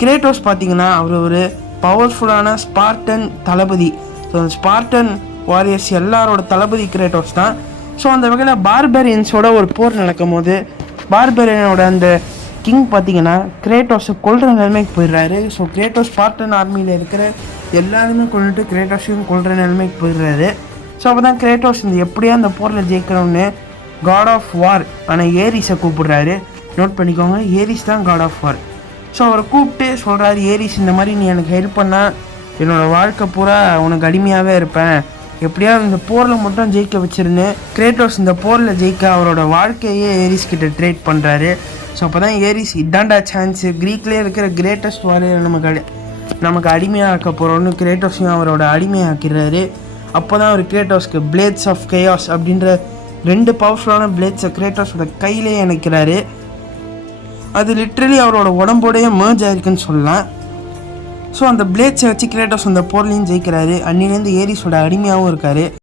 Kratos பார்த்தீங்கன்னா அவர் ஒரு பவர்ஃபுல்லான ஸ்பார்டன் தளபதி. ஸோ அந்த ஸ்பார்டன் வாரியர்ஸ் எல்லாரோட தளபதி கிரேட்டோஸ் தான். ஸோ அந்த வகையில் பார்பரியன்ஸோட ஒரு போர் நடக்கும் போது பார்பரியனோட அந்த கிங் பார்த்தீங்கன்னா கிரேட்டோஸை கொல்கிற நிலைமைக்கு போயிடுறாரு. ஸோ கிரேட்டோஸ் ஸ்பார்டன் ஆர்மியில் இருக்கிற எல்லாருமே கொண்டுட்டு கிரேட்டோஸையும் கொல்கிற நிலைமைக்கு போயிடுறாரு. ஸோ அப்போ தான் கிரேட்டோஸ் இந்த எப்படியா அந்த போரில் ஜெயிக்கணும்னு காட் ஆஃப் வார் ஆனால் ஏரிஸை கூப்பிடுறாரு. நோட் பண்ணிக்கோங்க, ஏரிஸ் தான் காட் ஆஃப் வார். ஸோ அவரை கூப்பிட்டு சொல்கிறாரு, ஏரிஸ் இந்த மாதிரி நீ எனக்கு ஹெல்ப் பண்ணால் என்னோடய வாழ்க்கை பூரா உனக்கு அடிமையாகவே இருப்பேன், எப்படியாவது இந்த போரில் மட்டும் ஜெயிக்க வச்சிருந்து. கிரேட்டோஸ் இந்த போரில் ஜெயிக்க அவரோட வாழ்க்கையே ஏரிஸ் கிட்ட ட்ரேட் பண்ணுறாரு. ஸோ அப்போ தான் ஏரிஸ் இதாண்டா சான்ஸு, க்ரீக்லேயே இருக்கிற கிரேட்டஸ்ட் வாரியர் நமக்கு அடிமையாக்க போகிறோன்னு கிரேட்டோஸையும் அவரோட அடிமையாக்கிறாரு. அப்போ தான் அவர் கிரேட்டோஸ்க்கு பிளேட்ஸ் ஆஃப் கெயாஸ் அப்படின்ற 2 பவர்ஃபுல்லான பிளேட்ஸை கிரேட்டோஸோட கையிலே இணைக்கிறாரு. அது லிட்ரலி அவரோட உடம்போடையே மேர்ஜ் ஆயிருக்குன்னு சொல்லலாம். ஸோ அந்த பிளேட்ஸை வச்சு கிரேட்டோஸ் அந்த போர்லையும் ஜெயிக்கிறாரு. அன்னிலேருந்து ஏரிஸோட அடிமையாகவும் இருக்கார்.